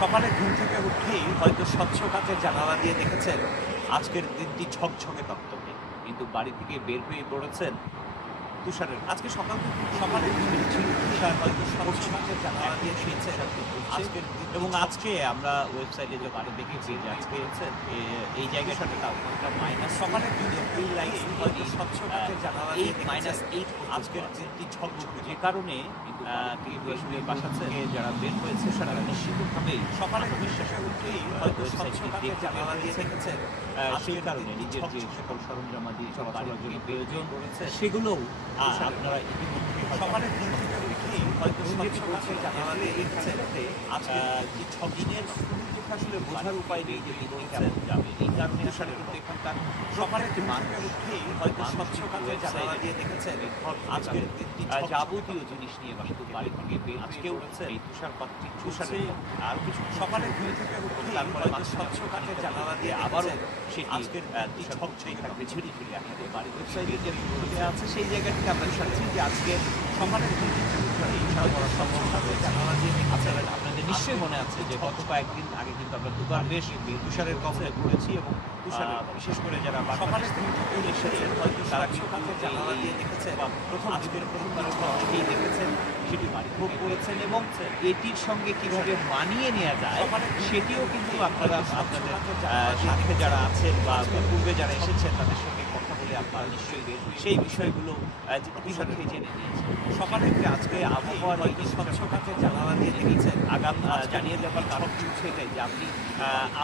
সকালে ঘুম থেকে উঠেই হয়তো স্বচ্ছ কাচের জানালা দিয়ে দেখেছেন আজকের দিনটি ঝকঝকে তপ্তকে। কিন্তু বাড়ি থেকে বের হয়ে পড়েছেন তুষারের। আজকে সকাল সকালে তুষার হয়তো স্বচ্ছ কাচের জানালা দিয়ে শুয়েছে আজকের এবং আজকে আমরা ওয়েবসাইটে যে বাড়ি দেখেছি যে আজকে এই জায়গায় জায়গাটাতে তাপমাত্রা মাইনাস সকালে কিন্তু এই লাইট হয়তো স্বচ্ছ কাচের জানালা দিয়ে মাইনাস এইট আজকের দিনটি ঝকঝকে যে কারণে কিন্তু আসলে বাসা থেকে যারা বের হয়েছে তারা নিশ্চিতভাবেই সকালে বিশ্বাসে উঠেই হয়তো স্বচ্ছ কাচের জানালা দিয়ে দেখেছেন সেই কারণে নিজের যে সকল সরঞ্জামাদি চলাচলের জন্য প্রয়োজন রয়েছে সেগুলোও আপনারা ইতিমধ্যে সকালে ঘুম থেকে উঠেই হয়তো স্বচ্ছ কাচের জানালা দিয়ে দেখেছেন আজকে যে ছ দিনের শুরু আসলে বোঝার উপায় নেই যে দিন কেমন যাবে এই হয়তো স্বচ্ছ জানালা দিয়ে দেখেছেন। আজকের দিনটি আহ, যাবতীয় জিনিস নিয়ে বাস্তু বাড়ি থেকে বের আজকে উঠেছে এই তুষারপাতটি তুষারে আর কিছু সকালে ঘুম থেকে উঠে তারপরে স্বচ্ছ জানালা দিয়ে আবারও সেটি আজকের ঝকঝকে থাকবে ঝুড়ি ঝুড়ি আপনাদের বাড়ির ওয়েবসাইটে যে আছে সেই জায়গা থেকে আমরা শুনছি যে আজকে সকালে ঘুম থেকে উঠে হয়তো স্বচ্ছ কাচের জানালা দিয়ে আপনারা আপনাদের নিশ্চয়ই মনে আছে যে গত কয়েকদিন আগে কিন্তু আমরা দুবার বেশ তুষারের কবলে ঘুরেছি এবং তুষারের বিশেষ করে যারা সকালে এসেছেন হয়তো তারা জানালা দিয়ে দেখেছেন বা প্রথম আজকের প্রথমবারের অনেকেই দেখেছেন সেটি বাড়ি করেছেন এবং এটির সঙ্গে কীভাবে মানিয়ে নেওয়া যায় সেটিও কিন্তু আপনারা আপনাদের সাথে যারা আছেন বা পূর্বে যারা এসেছেন তাদের সঙ্গে আপনারা নিশ্চয়ই সেই বিষয়গুলো আহ, জেনে নিয়েছেন সকালে যে আজকে আবহাওয়ার হয়তো স্বচ্ছ কাচের জানালা দিয়ে দেখেছেন আগাম জানিয়ে দেওয়ার কারণ হচ্ছে এটাই যে আপনি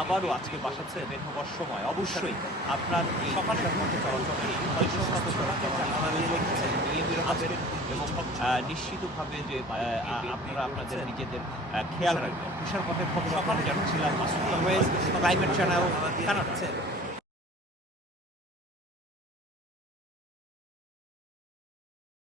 আবারও আজকে বাসা ছেড়ে বের হবার সময়। অবশ্যই আপনার সকালের মধ্যে চলাচলে হয়তো স্বচ্ছ কাচের জানালা দিয়ে দেখেছেন নিয়ে বের হবেন এবং নিশ্চিতভাবে যে আপনারা আপনাদের নিজেদের খেয়াল রাখবেন। তুষার পথের খবর আপনারা জানাচ্ছিলাম ক্লাইমেট চ্যানেল কানাডা